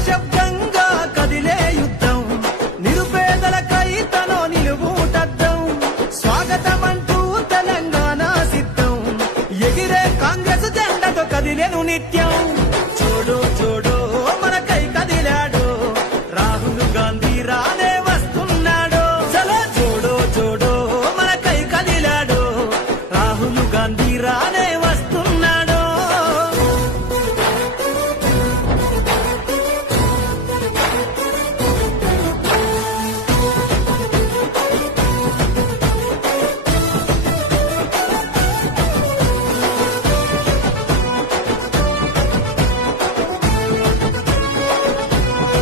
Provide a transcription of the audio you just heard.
నిశ్శబ్దంగా కదిలే యుద్ధం, నిరుపేదలకై తనో నిలువుటద్దం, స్వాగతమంటూ తెలంగాణ సిద్ధం, ఎగిరే కాంగ్రెస్ జెండతో కదిలేను నిత్యం.